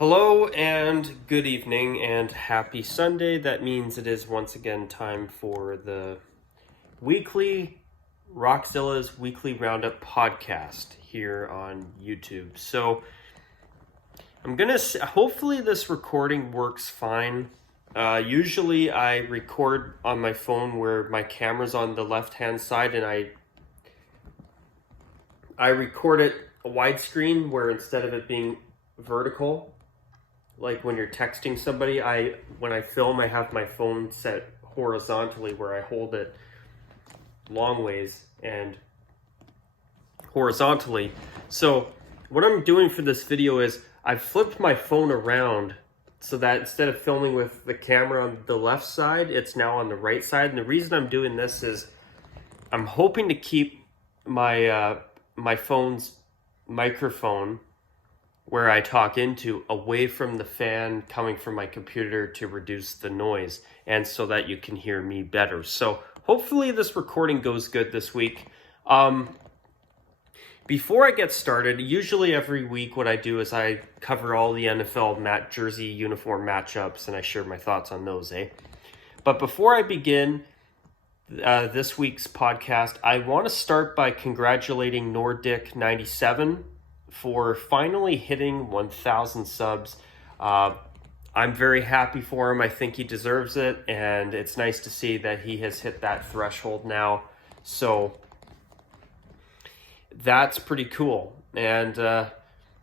Hello and good evening and happy Sunday. That means it is once again time for the weekly Rockzilla's weekly Roundup podcast here on YouTube. So I'm gonna hopefully this recording works fine. Usually I record on my phone where my camera's on the left hand side, and I record it a widescreen where instead of it being vertical, like when you're texting somebody, when I film, I have my phone set horizontally where I hold it long ways and horizontally. So what I'm doing for this video is I've flipped my phone around so that instead of filming with the camera on the left side, it's now on the right side. And the reason I'm doing this is I'm hoping to keep my my phone's microphone where I talk into away from the fan coming from my computer to reduce the noise and so that you can hear me better. So hopefully this recording goes good this week. Before I get started, usually every week what I do is I cover all the NFL jersey uniform matchups and I share my thoughts on those, But before I begin this week's podcast, I want to start by congratulating Nordic97 for finally hitting 1,000 subs. I'm very happy for him. I think he deserves it, and it's nice to see that he has hit that threshold now. So that's pretty cool. And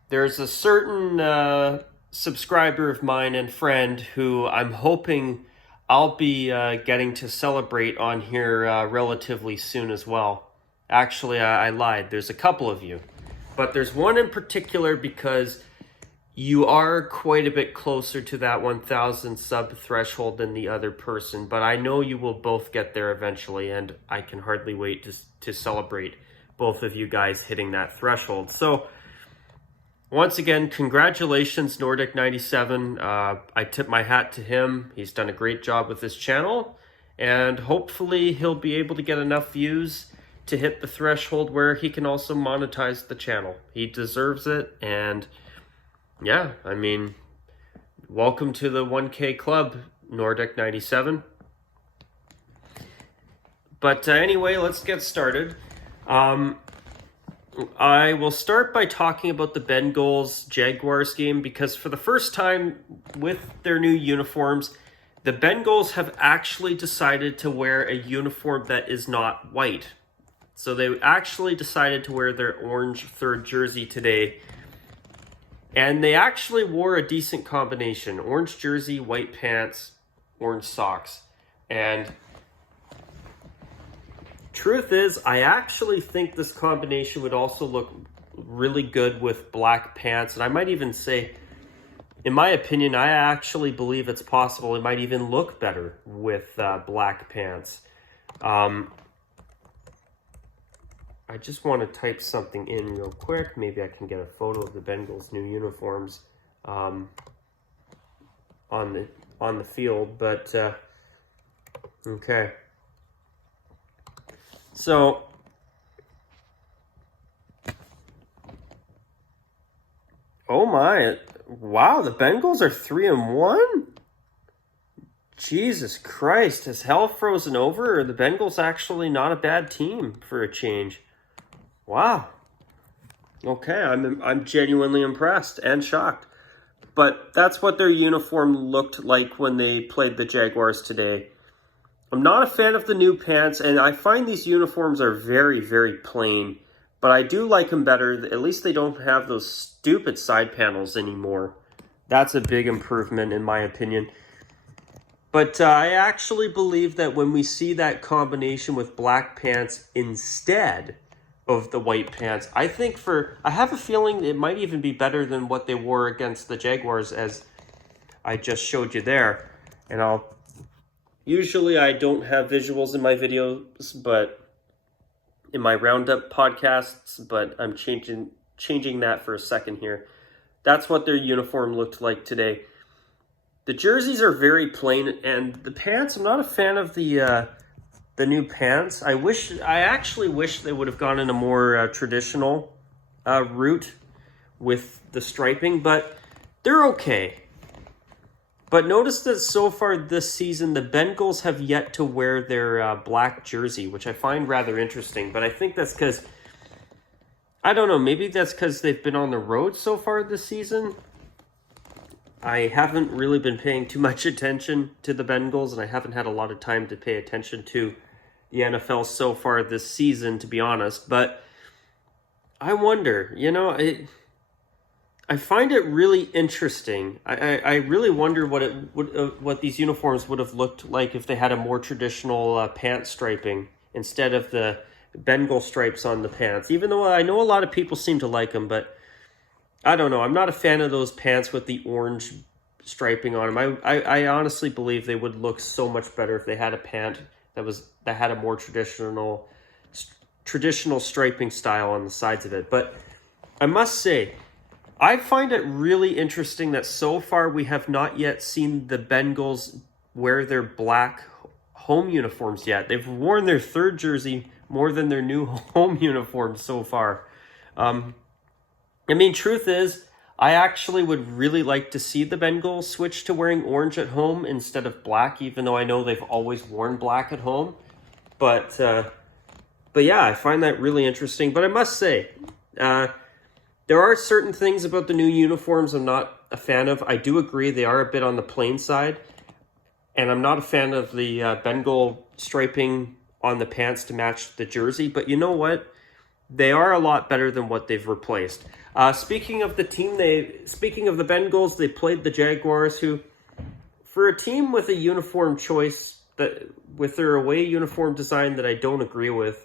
there's a certain subscriber of mine and friend who I'm hoping I'll be getting to celebrate on here relatively soon as well. Actually, I lied. There's a couple of you. But there's one in particular because you are quite a bit closer to that 1,000 sub threshold than the other person. But I know you will both get there eventually, and I can hardly wait to celebrate both of you guys hitting that threshold. So once again, congratulations, Nordic97. I tip my hat to him. He's done a great job with this channel, and hopefully he'll be able to get enough views to hit the threshold where he can also monetize the channel. He deserves it, and yeah, I mean, welcome to the 1K club, Nordic97. But anyway, let's get started. I will start by talking about the Bengals-Jaguars game because for the first time with their new uniforms, the Bengals have actually decided to wear a uniform that is not white. So they actually decided to wear their orange third jersey today. And they actually wore a decent combination. Orange jersey, white pants, orange socks. And truth is, I actually think this combination would also look really good with black pants. And I might even say, in my opinion, I actually believe it's possible it might even look better with black pants. I just want to type something in real quick. Maybe I can get a photo of the Bengals' new uniforms on the field. But okay. So oh my, wow, the Bengals are 3-1? Jesus Christ, has hell frozen over? Are the Bengals actually not a bad team for a change? Wow. Okay, I'm genuinely impressed and shocked. But that's what their uniform looked like when they played the Jaguars today. I'm not a fan of the new pants, and I find these uniforms are very, very plain. But I do like them better. At least they don't have those stupid side panels anymore. That's a big improvement in my opinion. But I actually believe that when we see that combination with black pants instead of the white pants, I have a feeling it might even be better than what they wore against the Jaguars, as I just showed you there. And usually I don't have visuals in my videos, but in my Roundup podcasts, but I'm changing that for a second here. That's what their uniform looked like today. The jerseys are very plain, and the pants, I'm not a fan of the new pants. I actually wish they would have gone in a more traditional route with the striping, but they're okay. But notice that so far this season, the Bengals have yet to wear their black jersey, which I find rather interesting. But I think that's because, I don't know, maybe that's because they've been on the road so far this season. I haven't really been paying too much attention to the Bengals, and I haven't had a lot of time to pay attention to the NFL so far this season, to be honest. But I wonder, I find it really interesting. I really wonder what these uniforms would have looked like if they had a more traditional pant striping instead of the Bengal stripes on the pants. Even though I know a lot of people seem to like them, but I don't know. I'm not a fan of those pants with the orange striping on them. I honestly believe they would look so much better if they had a pant that had a more traditional striping style on the sides of it. But I must say, I find it really interesting that so far we have not yet seen the Bengals wear their black home uniforms yet. They've worn their third jersey more than their new home uniforms so far. Truth is, I actually would really like to see the Bengals switch to wearing orange at home instead of black, even though I know they've always worn black at home. But yeah, I find that really interesting. But I must say, there are certain things about the new uniforms I'm not a fan of. I do agree they are a bit on the plain side. And I'm not a fan of the Bengal striping on the pants to match the jersey. But you know what? They are a lot better than what they've replaced. Speaking of the Bengals, they played the Jaguars, who, for a team with a uniform choice, with their away uniform design that I don't agree with,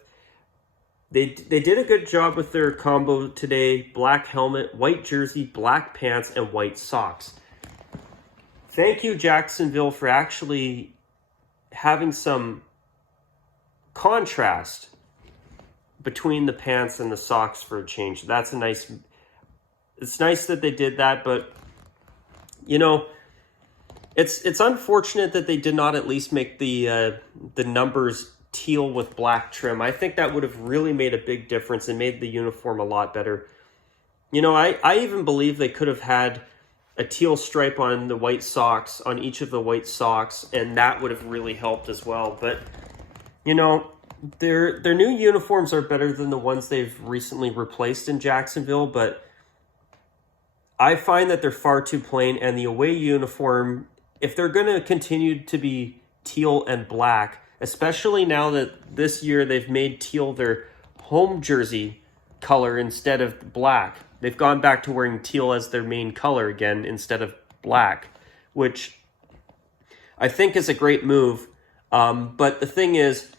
They did a good job with their combo today. Black helmet, white jersey, black pants, and white socks. Thank you, Jacksonville, for actually having some contrast between the pants and the socks for a change. It's nice that they did that, but it's unfortunate that they did not at least make the numbers teal with black trim. I think that would have really made a big difference and made the uniform a lot better. I even believe they could have had a teal stripe on the white socks, on each of the white socks, and that would have really helped as well. But, their new uniforms are better than the ones they've recently replaced in Jacksonville, but I find that they're far too plain, and the away uniform, if they're going to continue to be teal and black, especially now that this year they've made teal their home jersey color instead of black. They've gone back to wearing teal as their main color again instead of black, which I think is a great move. But the thing is,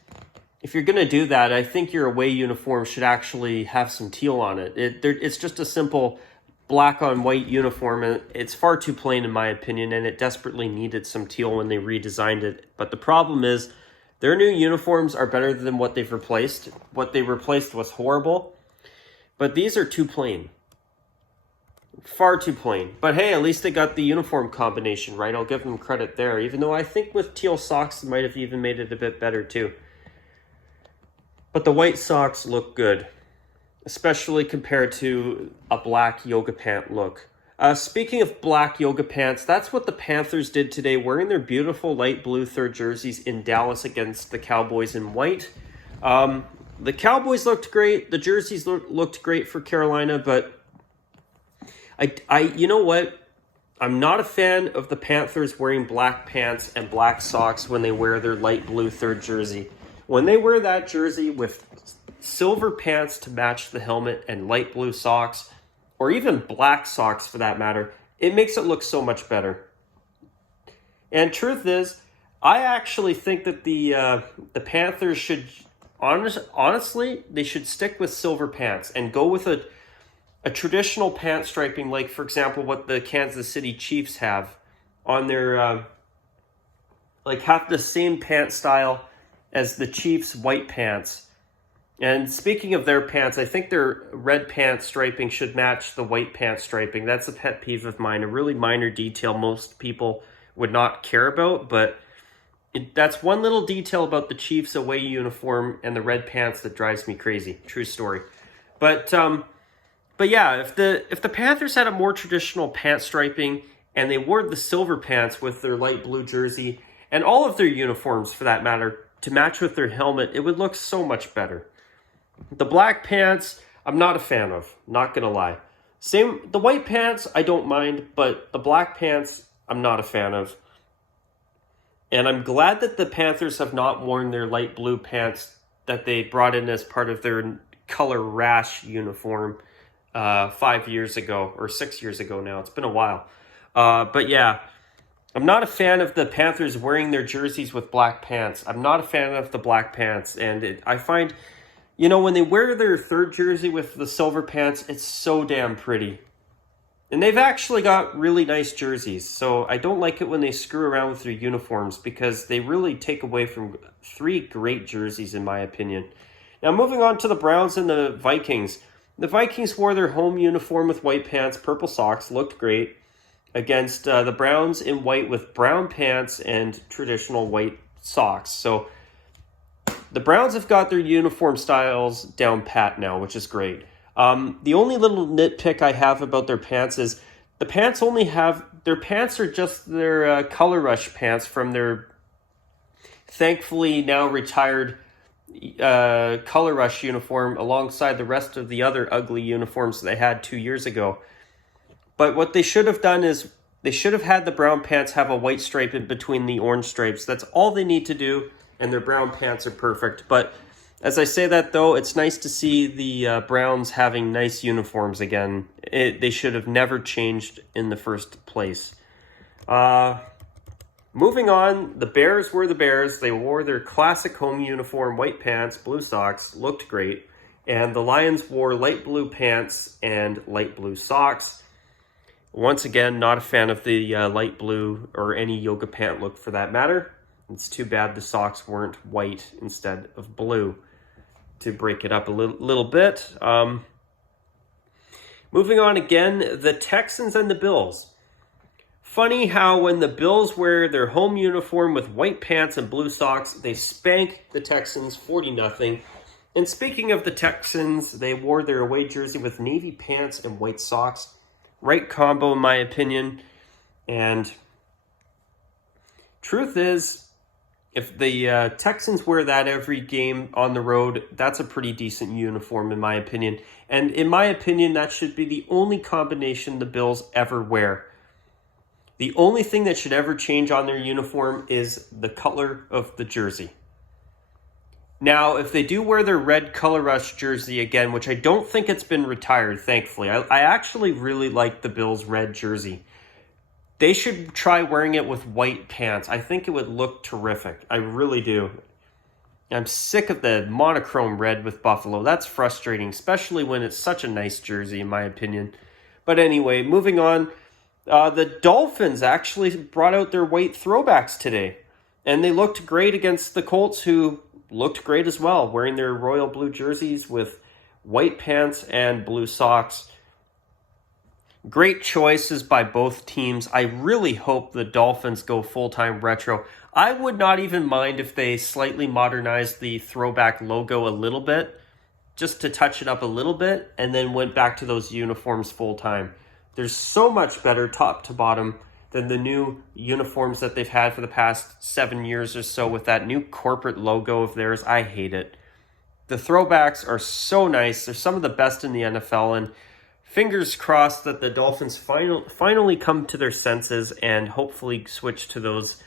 if you're going to do that, I think your away uniform should actually have some teal on it. It's just a simple black on white uniform, and it's far too plain in my opinion, and it desperately needed some teal when they redesigned it. But the problem is, their new uniforms are better than what they've replaced. What they replaced was horrible. But these are too plain. Far too plain. But hey, at least they got the uniform combination right. I'll give them credit there. Even though I think with teal socks, it might have even made it a bit better too. But the white socks look good. Especially compared to a black yoga pant look. Speaking of black yoga pants, that's what the Panthers did today, wearing their beautiful light blue third jerseys in Dallas against the Cowboys in white. The Cowboys looked great. The jerseys looked great for Carolina, but you know what? I'm not a fan of the Panthers wearing black pants and black socks when they wear their light blue third jersey. When they wear that jersey with silver pants to match the helmet and light blue socks, or even black socks for that matter, it makes it look so much better. And truth is, I actually think that the Panthers should, honestly, they should stick with silver pants and go with a traditional pant striping, like, for example, what the Kansas City Chiefs have on their, have the same pant style as the Chiefs' white pants. And speaking of their pants, I think their red pant striping should match the white pant striping. That's a pet peeve of mine, a really minor detail most people would not care about, but that's one little detail about the Chiefs away uniform and the red pants that drives me crazy. True story. But But yeah, if the Panthers had a more traditional pant striping and they wore the silver pants with their light blue jersey and all of their uniforms for that matter to match with their helmet, it would look so much better. The black pants, I'm not a fan of, not gonna lie. Same, the white pants, I don't mind, but the black pants, I'm not a fan of. And I'm glad that the Panthers have not worn their light blue pants that they brought in as part of their color rash uniform 5 years ago, or 6 years ago now. It's been a while. But yeah, I'm not a fan of the Panthers wearing their jerseys with black pants. I'm not a fan of the black pants. And I find, you know, when they wear their third jersey with the silver pants, it's so damn pretty. And they've actually got really nice jerseys. So I don't like it when they screw around with their uniforms because they really take away from 3 great jerseys, in my opinion. Now, moving on to the Browns and the Vikings. The Vikings wore their home uniform with white pants, purple socks, looked great, against the Browns in white with brown pants and traditional white socks. So the Browns have got their uniform styles down pat now, which is great. The only little nitpick I have about their pants is the pants their pants are just their Color Rush pants from their thankfully now retired Color Rush uniform alongside the rest of the other ugly uniforms they had 2 years ago. But what they should have done is they should have had the brown pants have a white stripe in between the orange stripes. That's all they need to do, and their brown pants are perfect. But as I say that, though, it's nice to see the Browns having nice uniforms again. They should have never changed in the first place. Moving on, the Bears were the Bears. They wore their classic home uniform, white pants, blue socks, looked great. And the Lions wore light blue pants and light blue socks. Once again, not a fan of the light blue or any yoga pant look for that matter. It's too bad the socks weren't white instead of blue to break it up a little bit. Moving on again, the Texans and the Bills. Funny how when the Bills wear their home uniform with white pants and blue socks, they spank the Texans 40-0. And speaking of the Texans, they wore their away jersey with navy pants and white socks. Right combo, in my opinion. And truth is, if the Texans wear that every game on the road, that's a pretty decent uniform, in my opinion. And in my opinion, that should be the only combination the Bills ever wear. The only thing that should ever change on their uniform is the color of the jersey. Now, if they do wear their red Color Rush jersey again, which I don't think it's been retired, thankfully. I actually really like the Bills' red jersey. They should try wearing it with white pants. I think it would look terrific. I really do. I'm sick of the monochrome red with Buffalo. That's frustrating, especially when it's such a nice jersey, in my opinion. But anyway, moving on. The Dolphins actually brought out their white throwbacks today. And they looked great against the Colts, who looked great as well, wearing their royal blue jerseys with white pants and blue socks. Great choices by both teams. I really hope the Dolphins go full-time retro. I would not even mind if they slightly modernized the throwback logo a little bit, just to touch it up a little bit, and then went back to those uniforms full-time. They're so much better top to bottom than the new uniforms that they've had for the past 7 years or so with that new corporate logo of theirs. I hate it. The throwbacks are so nice. They're some of the best in the NFL, and fingers crossed that the Dolphins finally come to their senses and hopefully switch to those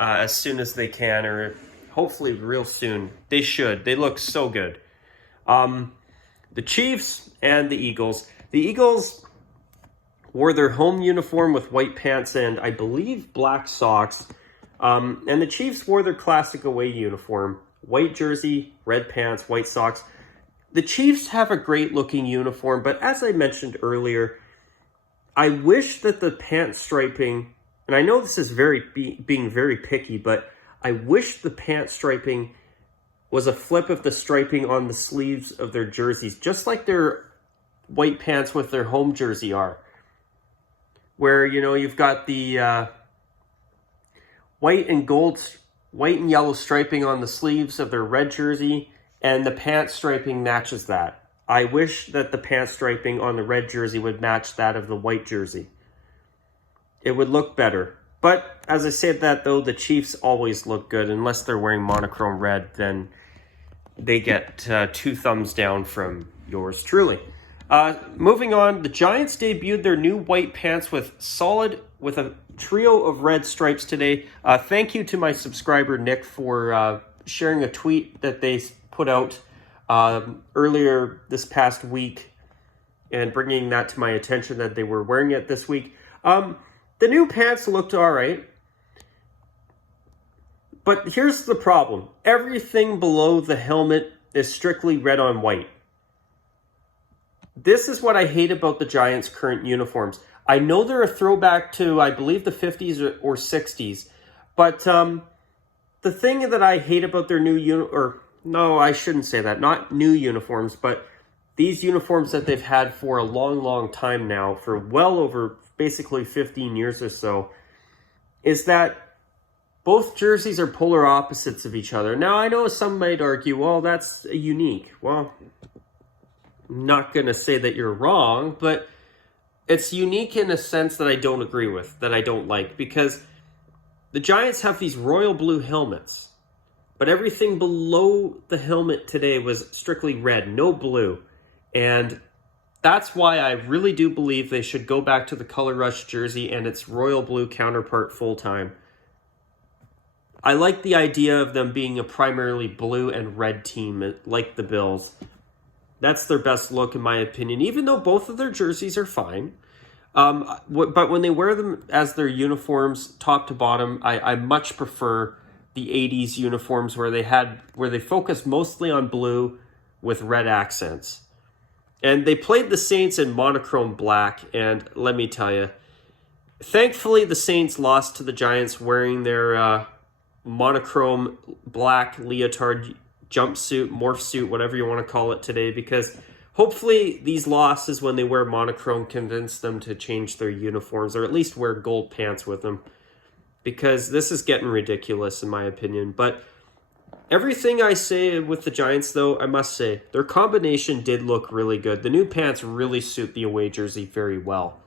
as soon as they can, or hopefully real soon. They should. They look so good. The Chiefs and the Eagles. The Eagles wore their home uniform with white pants and, I believe, black socks. And the Chiefs wore their classic away uniform. White jersey, red pants, white socks. The Chiefs have a great-looking uniform, but as I mentioned earlier, I wish that the pant striping, and I know this is being very picky, but I wish the pant striping was a flip of the striping on the sleeves of their jerseys, just like their white pants with their home jersey are. Where, you know, you've got the white and yellow striping on the sleeves of their red jersey, and the pant striping matches that. I wish that the pant striping on the red jersey would match that of the white jersey. It would look better. But as I said that, though, the Chiefs always look good. Unless they're wearing monochrome red, then they get 2 thumbs down from yours truly. Moving on, the Giants debuted their new white pants with a trio of red stripes today. Thank you to my subscriber, Nick, for sharing a tweet that they put out earlier this past week and bringing that to my attention that they were wearing it this week. The new pants looked all right. But here's the problem. Everything below the helmet is strictly red on white. This is what I hate about the Giants' current uniforms. I know they're a throwback to, I believe, the 50s or 60s. But the thing that I hate about their no, I shouldn't say that. Not new uniforms, but these uniforms that they've had for a long, long time now, for well over basically 15 years or so, is that both jerseys are polar opposites of each other. Now, I know some might argue, well, that's unique. Well, I'm not going to say that you're wrong, but it's unique in a sense that I don't agree with, that I don't like, because the Giants have these royal blue helmets, but everything below the helmet today was strictly red, no blue. And that's why I really do believe they should go back to the Color Rush jersey and its royal blue counterpart full-time. I like the idea of them being a primarily blue and red team, like the Bills. That's their best look, in my opinion, even though both of their jerseys are fine. But when they wear them as their uniforms, top to bottom, I much prefer the 80s uniforms where they focused mostly on blue with red accents. And they played the Saints in monochrome black, and let me tell you, thankfully the Saints lost to the Giants wearing their monochrome black leotard jumpsuit, morph suit, whatever you want to call it today, because hopefully these losses when they wear monochrome convince them to change their uniforms, or at least wear gold pants with them, because this is getting ridiculous in my opinion. But everything I say with the Giants, though, I must say, their combination did look really good. The new pants really suit the away jersey very well.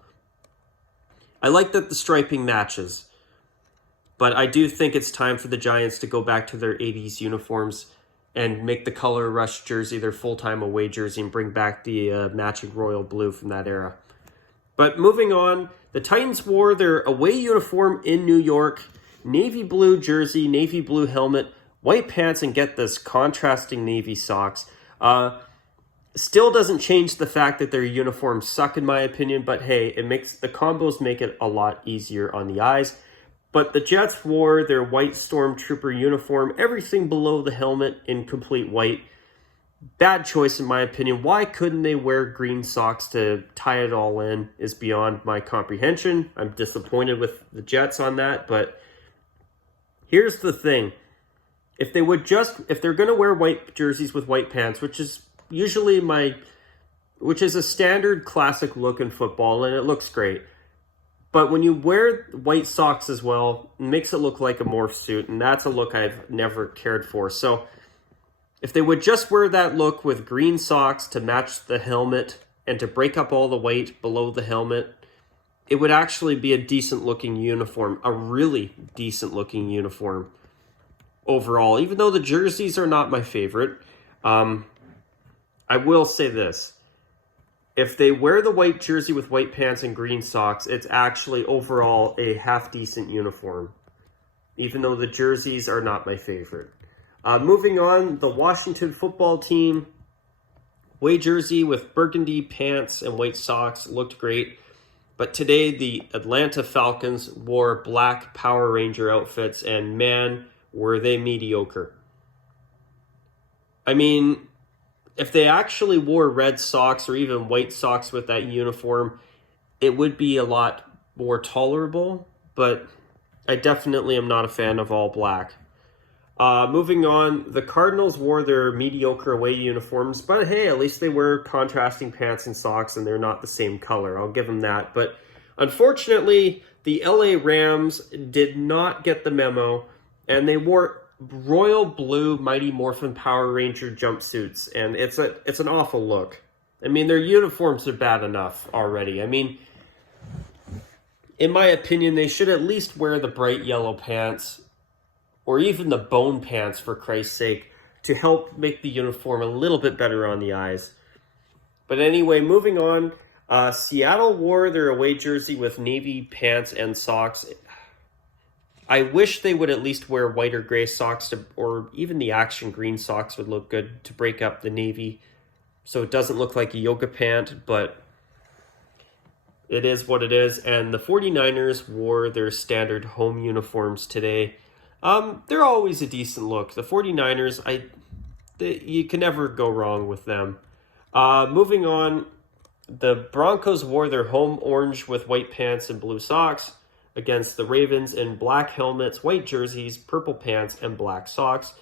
I like that the striping matches, but I do think it's time for the Giants to go back to their 80s uniforms and make the Color Rush jersey their full-time away jersey and bring back the matching royal blue from that era. But moving on, the Titans wore their away uniform in New York, navy blue jersey, navy blue helmet, white pants, and get this, contrasting navy socks. Still doesn't change the fact that their uniforms suck, in my opinion, but hey, the combos make it a lot easier on the eyes. But the Jets wore their white Stormtrooper uniform, everything below the helmet in complete white. Bad choice, in my opinion. Why couldn't they wear green socks to tie it all in is beyond my comprehension. I'm disappointed with the Jets on that, but here's the thing. If they're going to wear white jerseys with white pants, which is a standard classic look in football, and it looks great. But when you wear white socks as well, it makes it look like a morph suit, and that's a look I've never cared for. So if they would just wear that look with green socks to match the helmet and to break up all the white below the helmet, it would actually be a decent-looking uniform, a really decent-looking uniform overall. Even though the jerseys are not my favorite, I will say this. If they wear the white jersey with white pants and green socks, it's actually overall a half-decent uniform, even though the jerseys are not my favorite. Moving on, the Washington football team, away jersey with burgundy pants and white socks looked great. But today, the Atlanta Falcons wore black Power Ranger outfits, and man, were they mediocre. I mean, if they actually wore red socks or even white socks with that uniform, it would be a lot more tolerable, but I definitely am not a fan of all black. Moving on, the Cardinals wore their mediocre away uniforms, but hey, at least they wear contrasting pants and socks, and they're not the same color. I'll give them that. But unfortunately, the LA Rams did not get the memo, and they wore royal blue Mighty Morphin Power Ranger jumpsuits, and it's an awful look. I mean, their uniforms are bad enough already. I mean, in my opinion, they should at least wear the bright yellow pants or even the bone pants, for Christ's sake, to help make the uniform a little bit better on the eyes. But anyway, moving on. Seattle wore their away jersey with navy pants and socks. I wish they would at least wear white or gray socks, or even the action green socks would look good to break up the navy so it doesn't look like a yoga pant, but it is what it is. And the 49ers wore their standard home uniforms today. They're always a decent look. The 49ers, you can never go wrong with them. Moving on, the Broncos wore their home orange with white pants and blue socks against the Ravens in black helmets, white jerseys, purple pants, and black socks.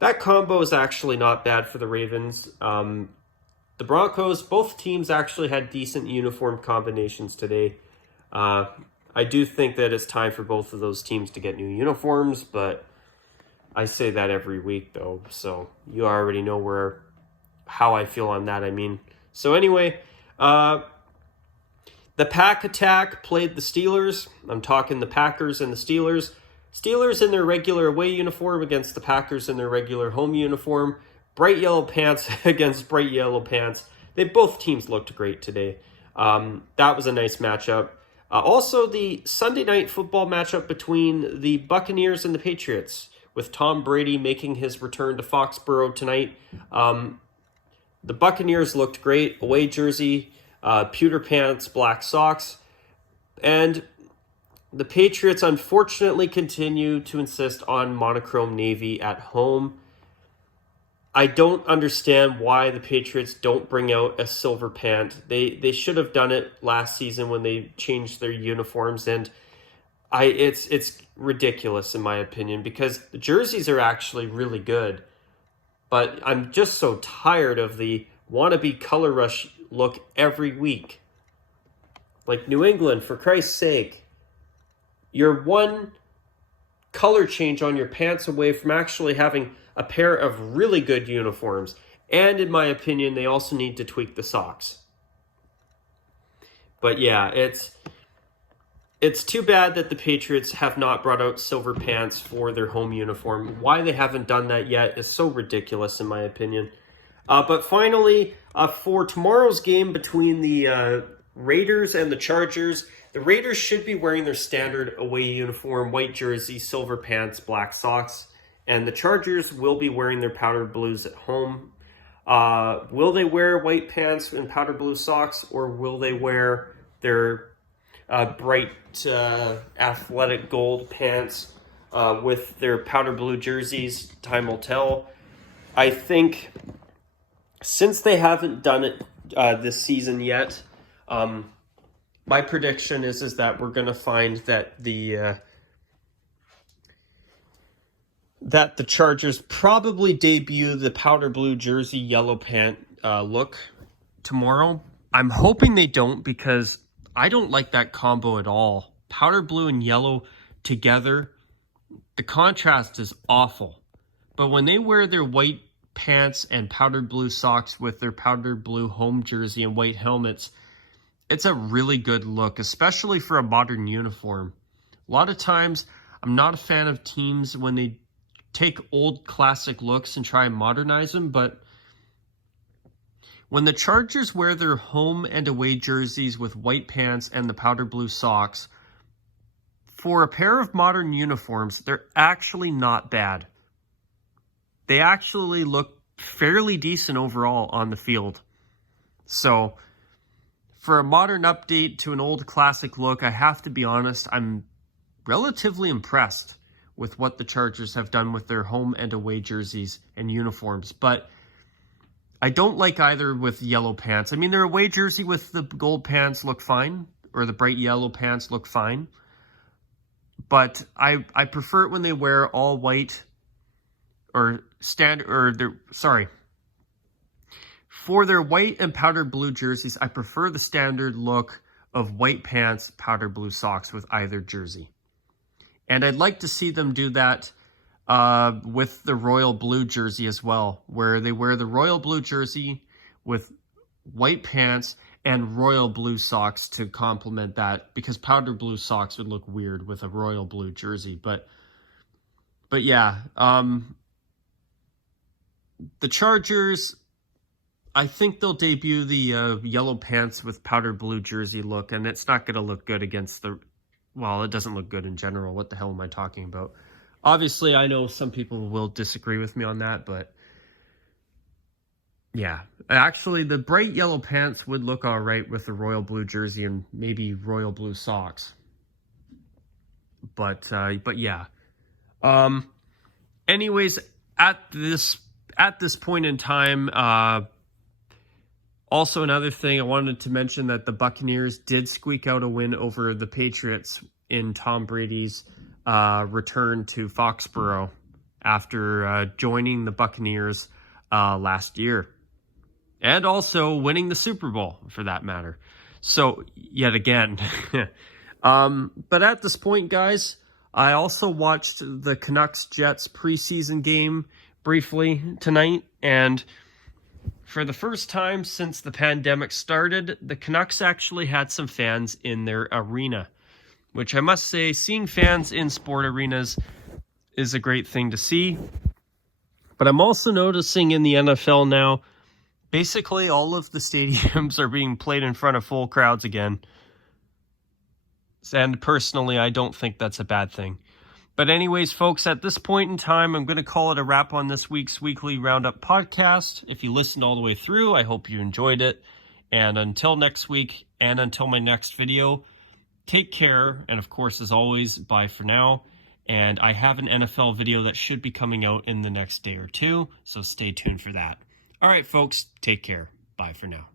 That combo is actually not bad for the Ravens. The Broncos, both teams actually had decent uniform combinations today. I do think that it's time for both of those teams to get new uniforms, but I say that every week, though, so you already know how I feel on that, I mean. So anyway, the Pack Attack played the Steelers. I'm talking the Packers and the Steelers. Steelers in their regular away uniform against the Packers in their regular home uniform. Bright yellow pants against bright yellow pants. Both teams looked great today. That was a nice matchup. Also, the Sunday night football matchup between the Buccaneers and the Patriots, with Tom Brady making his return to Foxborough tonight. The Buccaneers looked great. Away jersey, pewter pants, black socks. And the Patriots unfortunately continue to insist on monochrome navy at home. I don't understand why the Patriots don't bring out a silver pant. They should have done it last season when they changed their uniforms, and it's ridiculous in my opinion, because the jerseys are actually really good. But I'm just so tired of the wannabe color rush look every week. Like New England, for Christ's sake. You're one color change on your pants away from actually having a pair of really good uniforms. And in my opinion, they also need to tweak the socks. But yeah, it's too bad that the Patriots have not brought out silver pants for their home uniform. Why they haven't done that yet is so ridiculous in my opinion. But finally, for tomorrow's game between the Raiders and the Chargers, the Raiders should be wearing their standard away uniform, white jersey, silver pants, black socks. And the Chargers will be wearing their powder blues at home. Will they wear white pants and powder blue socks, or will they wear their bright athletic gold pants with their powder blue jerseys? Time will tell. I think since they haven't done it this season yet, my prediction is that we're going to find that the Chargers probably debut the powder blue jersey, yellow pant look tomorrow. I'm hoping they don't, because I don't like that combo at all. Powder blue and yellow together, the contrast is awful. But when they wear their white pants and powder blue socks with their powder blue home jersey and white helmets, it's a really good look, especially for a modern uniform. A lot of times, I'm not a fan of teams when they take old classic looks and try and modernize them, but when the Chargers wear their home and away jerseys with white pants and the powder blue socks, for a pair of modern uniforms, they're actually not bad. They actually look fairly decent overall on the field. So, for a modern update to an old classic look, I have to be honest, I'm relatively impressed with what the Chargers have done with their home and away jerseys and uniforms. But I don't like either with yellow pants. I mean, their away jersey with the gold pants look fine, or the bright yellow pants look fine. But I prefer it when they wear all white or for their white and powder blue jerseys, I prefer the standard look of white pants, powder blue socks with either jersey. And I'd like to see them do that with the royal blue jersey as well, where they wear the royal blue jersey with white pants, and royal blue socks to complement that, because powder blue socks would look weird with a royal blue jersey. But yeah, the Chargers, I think they'll debut the yellow pants with powder blue jersey look, and it's not going to look good against the... Well, it doesn't look good in general. What the hell am I talking about? Obviously, I know some people will disagree with me on that, but yeah. Actually, the bright yellow pants would look all right with the royal blue jersey and maybe royal blue socks. But yeah. Anyways, at this point in time, also another thing I wanted to mention, that the Buccaneers did squeak out a win over the Patriots in Tom Brady's return to Foxborough after joining the Buccaneers last year. And also winning the Super Bowl, for that matter. So, yet again. But at this point, guys, I also watched the Canucks-Jets preseason game briefly tonight. And for the first time since the pandemic started, the Canucks actually had some fans in their arena. Which I must say, seeing fans in sport arenas is a great thing to see. But I'm also noticing in the NFL now, basically all of the stadiums are being played in front of full crowds again. And personally, I don't think that's a bad thing. But anyways, folks, at this point in time, I'm going to call it a wrap on this week's weekly Roundup podcast. If you listened all the way through, I hope you enjoyed it. And until next week, and until my next video, take care. And of course, as always, bye for now. And I have an NFL video that should be coming out in the next day or two, so stay tuned for that. All right, folks, take care. Bye for now.